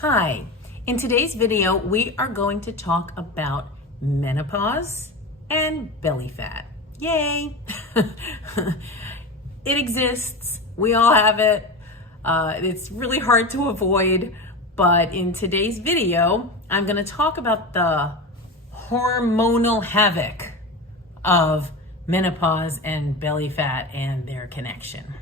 Hi, in today's video, we are going to talk about menopause and belly fat. Yay! It exists, we all have it. It's really hard to avoid, but in today's video, I'm gonna talk about the hormonal havoc of menopause and belly fat and their connection.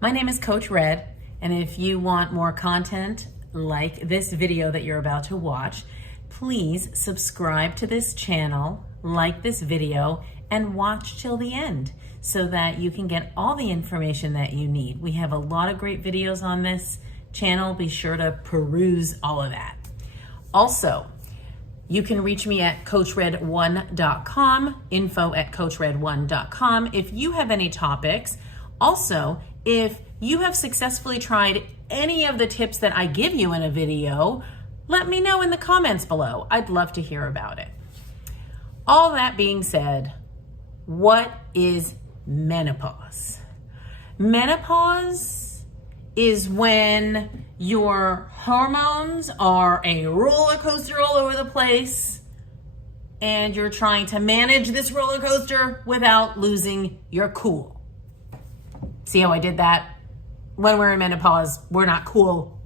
My name is Coach Red, and if you want more content like this video that you're about to watch, please subscribe to this channel, like this video, and watch till the end so that you can get all the information that you need. We have a lot of great videos on this channel. Be sure to peruse all of that. Also, you can reach me at coachred1.com, info@coachred1.com if you have any topics. Also, if you have successfully tried any of the tips that I give you in a video, let me know in the comments below. I'd love to hear about it. All that being said, what is menopause? Menopause is when your hormones are a roller coaster all over the place and you're trying to manage this roller coaster without losing your cool. See how I did that? When we're in menopause, we're not cool.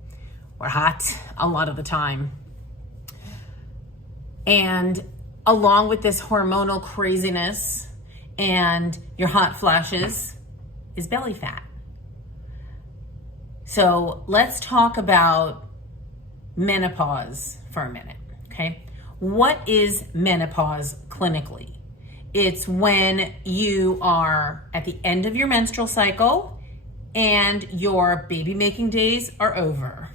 We're hot a lot of the time. And along with this hormonal craziness and your hot flashes is belly fat. So let's talk about menopause for a minute, okay? What is menopause clinically? It's when you are at the end of your menstrual cycle and your baby making days are over.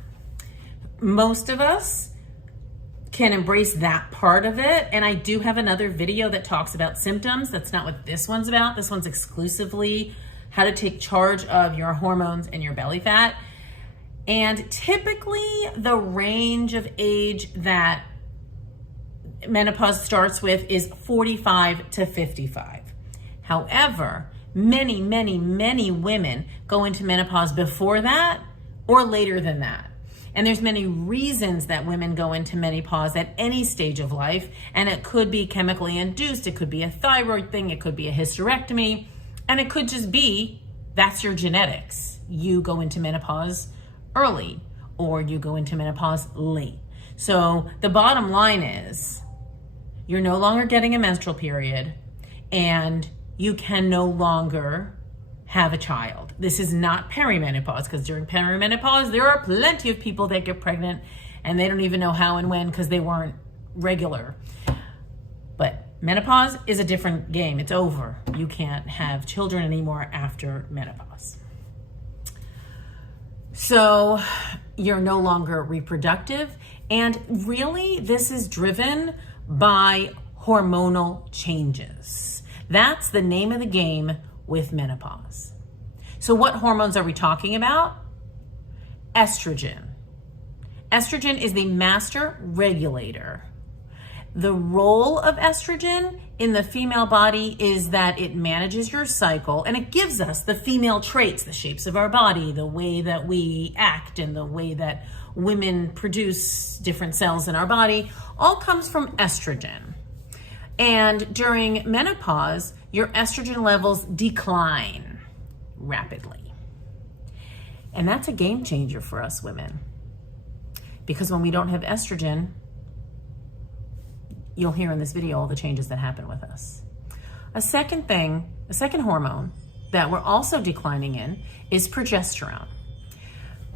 Most of us can embrace that part of it. And I do have another video that talks about symptoms. That's not what this one's about. This one's exclusively how to take charge of your hormones and your belly fat. And typically the range of age that menopause starts with is 45 to 55. However, many women go into menopause before that or later than that. And there's many reasons that women go into menopause at any stage of life. And it could be chemically induced. It could be a thyroid thing. It could be a hysterectomy. And it could just be that's your genetics. You go into menopause early or you go into menopause late. So the bottom line is you're no longer getting a menstrual period and you can no longer have a child. This is not perimenopause, because during perimenopause, there are plenty of people that get pregnant and they don't even know how and when because they weren't regular. But menopause is a different game. It's over. You can't have children anymore after menopause. So you're no longer reproductive. And really, this is driven by hormonal changes. That's the name of the game with menopause. So what hormones are we talking about? Estrogen. Estrogen is the master regulator. The role of estrogen in the female body is that it manages your cycle and it gives us the female traits, the shapes of our body, the way that we act and the way that women produce different cells in our body, all comes from estrogen. And during menopause, your estrogen levels decline rapidly. And that's a game changer for us women. Because when we don't have estrogen, you'll hear in this video all the changes that happen with us. A second hormone that we're also declining in is progesterone.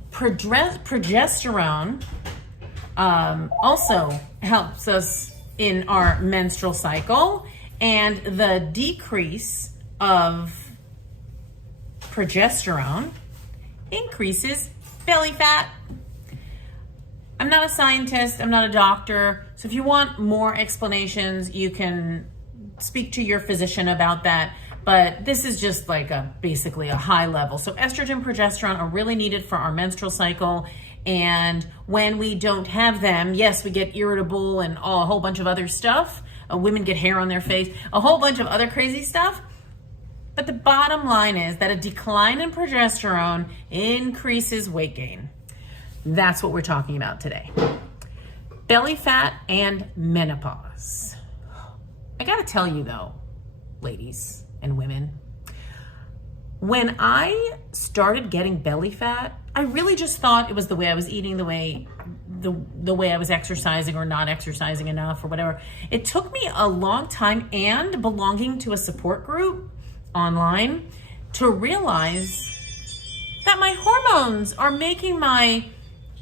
Progesterone also helps us in our menstrual cycle, and the decrease of progesterone increases belly fat. I'm not a scientist, I'm not a doctor, so if you want more explanations, you can speak to your physician about that, but this is just like basically a high level. So estrogen, progesterone are really needed for our menstrual cycle. And when we don't have them, yes, we get irritable and a whole bunch of other stuff. Women get hair on their face, a whole bunch of other crazy stuff. But the bottom line is that a decline in progesterone increases weight gain. That's what we're talking about today. Belly fat and menopause. I gotta tell you though, ladies and women, when I started getting belly fat, I really just thought it was the way I was eating, the way I was exercising or not exercising enough or whatever. It took me a long time and belonging to a support group online to realize that my hormones are making my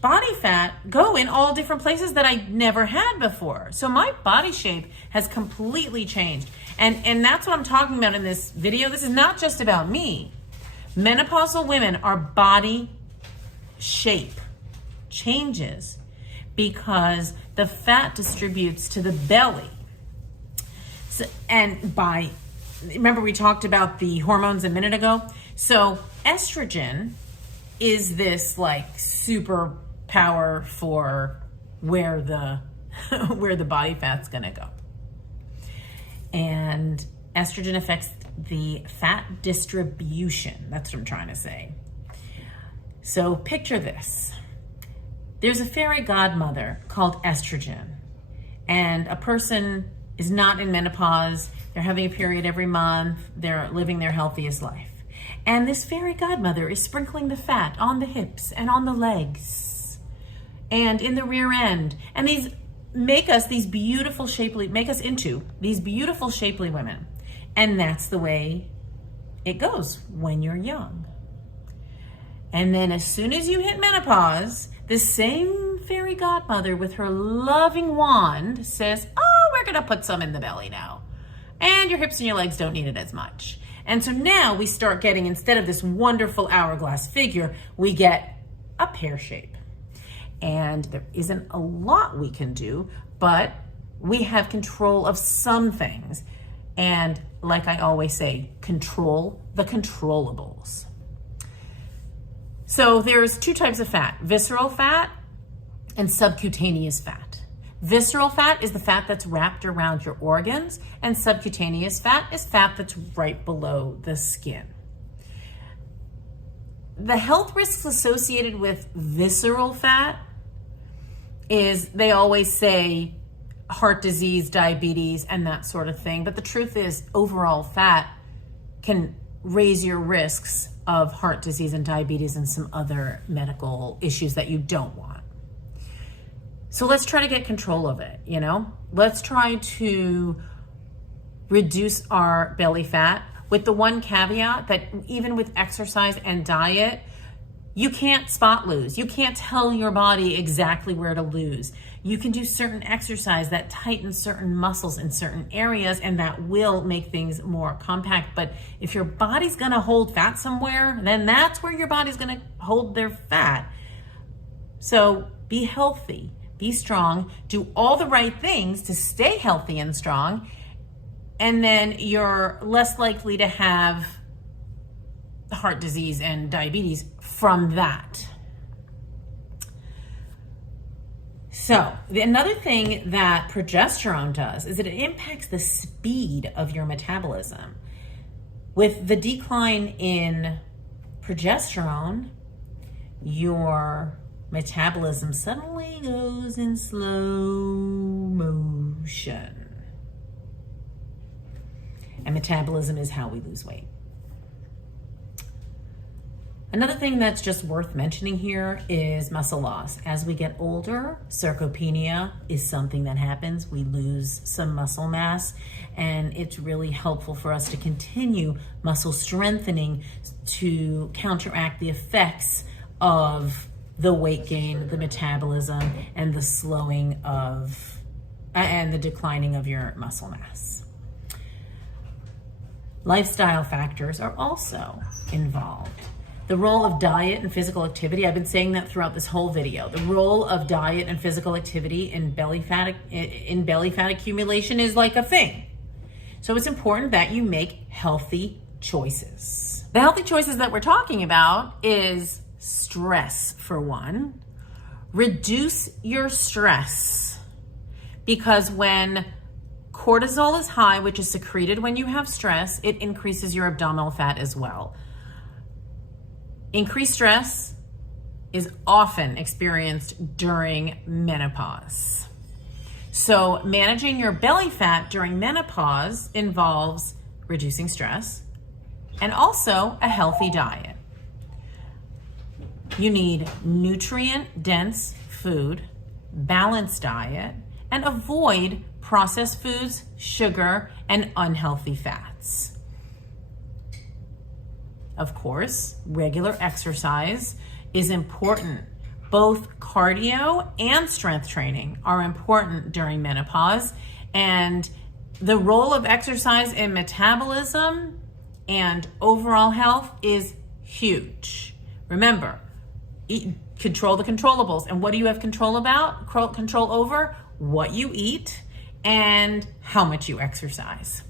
body fat go in all different places that I never had before. So my body shape has completely changed. And that's what I'm talking about in this video. This is not just about me. Menopausal women, our body shape changes because the fat distributes to the belly. So, remember we talked about the hormones a minute ago? So estrogen is this like super power for where the body fat's gonna go. And estrogen affects the fat distribution. That's what I'm trying to say. So picture this. There's a fairy godmother called estrogen, and a person is not in menopause. They're having a period every month. They're living their healthiest life. And this fairy godmother is sprinkling the fat on the hips and on the legs and in the rear end. And these make us into these beautiful shapely women. And that's the way it goes when you're young. And then as soon as you hit menopause, the same fairy godmother with her loving wand says, oh, we're gonna put some in the belly now. And your hips and your legs don't need it as much. And so now we start getting, instead of this wonderful hourglass figure, we get a pear shape. And there isn't a lot we can do, but we have control of some things. And like I always say, control the controllables. So there's two types of fat, visceral fat and subcutaneous fat. Visceral fat is the fat that's wrapped around your organs, and subcutaneous fat is fat that's right below the skin. The health risks associated with visceral fat is, they always say, heart disease, diabetes, and that sort of thing. But the truth is, overall fat can raise your risks of heart disease and diabetes and some other medical issues that you don't want. So let's try to get control of it, you know? Let's try to reduce our belly fat, with the one caveat that even with exercise and diet, you can't spot lose. You can't tell your body exactly where to lose. You can do certain exercise that tightens certain muscles in certain areas, and that will make things more compact. But if your body's gonna hold fat somewhere, then that's where your body's gonna hold their fat. So be healthy, be strong, do all the right things to stay healthy and strong, and then you're less likely to have heart disease and diabetes from that. So another thing that progesterone does is that it impacts the speed of your metabolism. With the decline in progesterone, your metabolism suddenly goes in slow motion. And metabolism is how we lose weight. Another thing that's just worth mentioning here is muscle loss. As we get older, sarcopenia is something that happens. We lose some muscle mass, and it's really helpful for us to continue muscle strengthening to counteract the effects of the weight gain, the metabolism, and the slowing of, and the declining of your muscle mass. Lifestyle factors are also involved. The role of diet and physical activity, I've been saying that throughout this whole video. The role of diet and physical activity in belly fat accumulation is like a thing. So it's important that you make healthy choices. The healthy choices that we're talking about is stress, for one. Reduce your stress, because when cortisol is high, which is secreted when you have stress, it increases your abdominal fat as well. Increased stress is often experienced during menopause. So managing your belly fat during menopause involves reducing stress and also a healthy diet. You need nutrient-dense food, balanced diet, and avoid processed foods, sugar, and unhealthy fats. Of course, regular exercise is important. Both cardio and strength training are important during menopause, and the role of exercise in metabolism and overall health is huge. Remember, control the controllables. And what do you have control about? Control over what you eat and how much you exercise.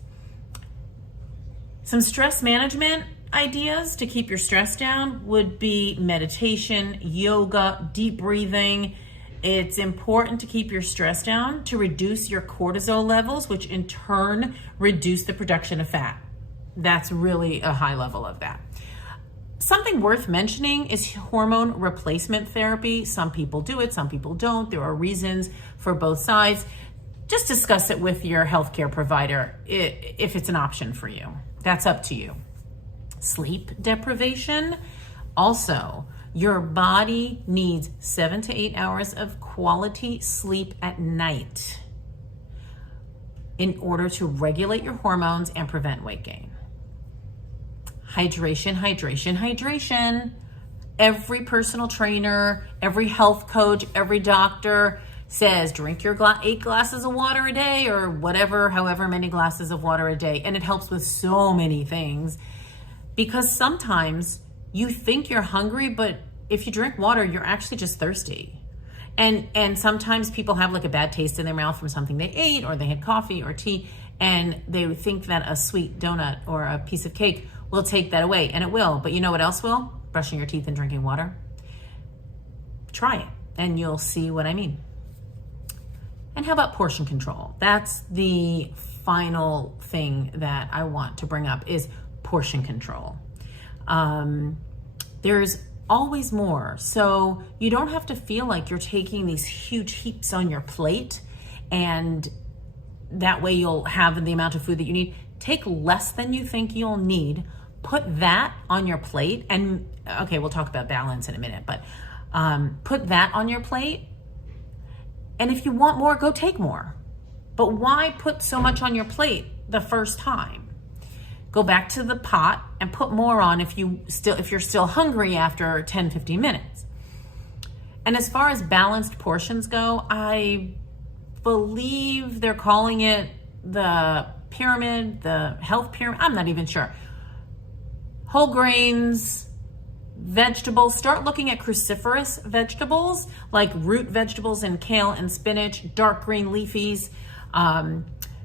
Some stress management ideas to keep your stress down would be meditation, yoga, deep breathing. It's important to keep your stress down to reduce your cortisol levels, which in turn reduce the production of fat. That's really a high level of that. Something worth mentioning is hormone replacement therapy. Some people do it, some people don't. There are reasons for both sides. Just discuss it with your healthcare provider if it's an option for you. That's up to you. Sleep deprivation. Also, your body needs 7 to 8 hours of quality sleep at night in order to regulate your hormones and prevent weight gain. Hydration, hydration, hydration. Every personal trainer, every health coach, every doctor says drink your 8 glasses of water a day or whatever, however many glasses of water a day. And it helps with so many things, because sometimes you think you're hungry, but if you drink water, you're actually just thirsty. And sometimes people have like a bad taste in their mouth from something they ate, or they had coffee or tea, and they think that a sweet donut or a piece of cake will take that away, and it will. But you know what else will? Brushing your teeth and drinking water. Try it, and you'll see what I mean. And how about portion control? That's the final thing that I want to bring up, is portion control. There's always more. So you don't have to feel like you're taking these huge heaps on your plate, and that way you'll have the amount of food that you need. Take less than you think you'll need, put that on your plate, and okay, we'll talk about balance in a minute, but put that on your plate. And if you want more, go take more. But why put so much on your plate the first time? Go back to the pot and put more on if you're still hungry after 10, 15 minutes. And as far as balanced portions go, I believe they're calling it the pyramid, the health pyramid. I'm not even sure. Whole grains, vegetables. Start looking at cruciferous vegetables like root vegetables and kale and spinach, dark green leafies.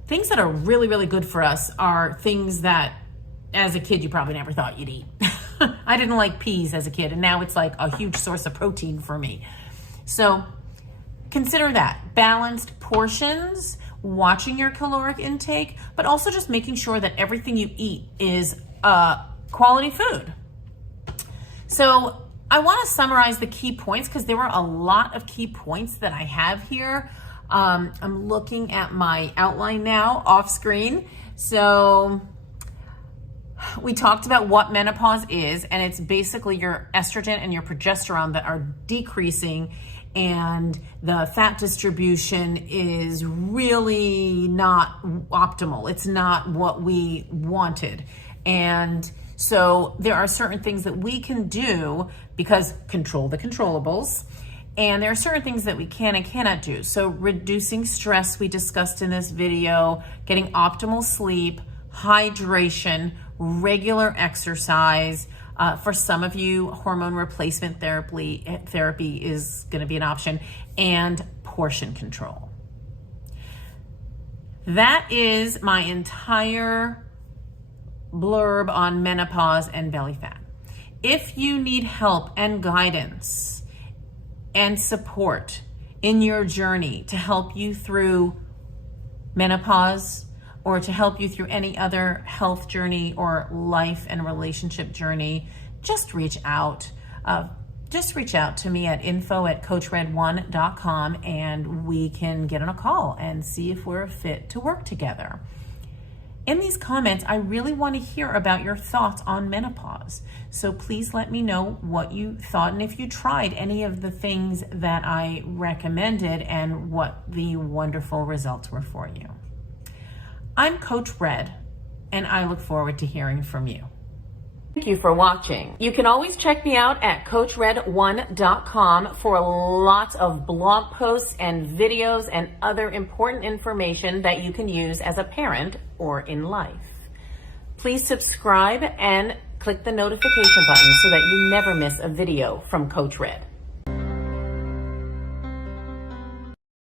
Things that are really, really good for us are things that as a kid you probably never thought you'd eat. I didn't like peas as a kid, and now it's like a huge source of protein for me. So consider that. Balanced portions, watching your caloric intake, but also just making sure that everything you eat is quality food. So I want to summarize the key points, because there were a lot of key points that I have here. I'm looking at my outline now off screen. So we talked about what menopause is, and it's basically your estrogen and your progesterone that are decreasing, and the fat distribution is really not optimal. It's not what we wanted. And so there are certain things that we can do, because control the controllables. And there are certain things that we can and cannot do. So reducing stress, we discussed in this video, getting optimal sleep, hydration, regular exercise. For some of you, hormone replacement therapy is going to be an option, and portion control. That is my entire blurb on menopause and belly fat. If you need help and guidance and support in your journey to help you through menopause, or to help you through any other health journey or life and relationship journey, just reach out. just reach out to me at info@coachred1.com and we can get on a call and see if we're fit to work together. In these comments, I really want to hear about your thoughts on menopause. So please let me know what you thought and if you tried any of the things that I recommended and what the wonderful results were for you. I'm Coach Red, and I look forward to hearing from you. Thank you for watching. You can always check me out at coachred1.com for lots of blog posts and videos and other important information that you can use as a parent or in life. Please subscribe and click the notification button so that you never miss a video from Coach Red.